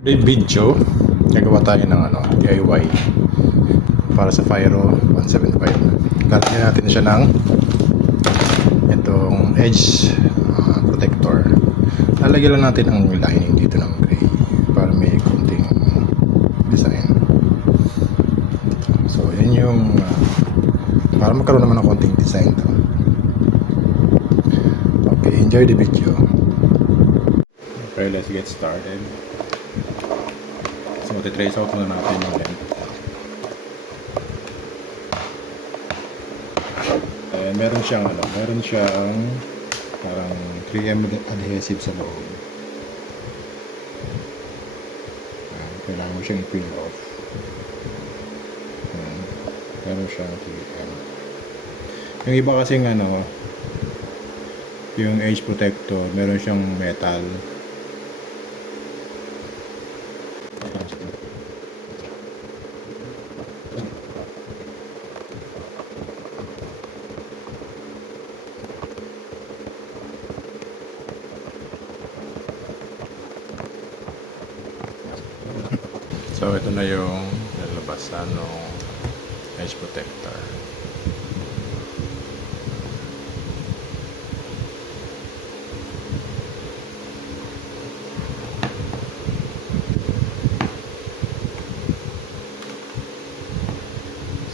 Today video, gagawa tayo ng DIY para sa Fyro 175. Lalagyan natin siya ng itong edge protector. Lalagyan lang natin ang lining dito ng gray para may konting design. So yan yung para magkaroon naman ng konting design to. Okay, enjoy the video. Okay, let's get started. So, trace out muna natin yung length. And meron siyang parang 3M adhesive sa loob. Kailangan mo siyang i-peel off. Meron siyang 3M. Yung iba kasing yung edge protector, meron siyang metal. So ito na yung nalabasan ng edge protector.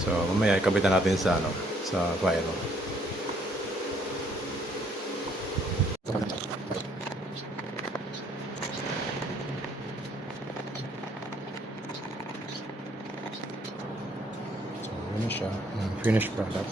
So mamaya ikabitan natin sa Fyro. Ano siya? Finished product.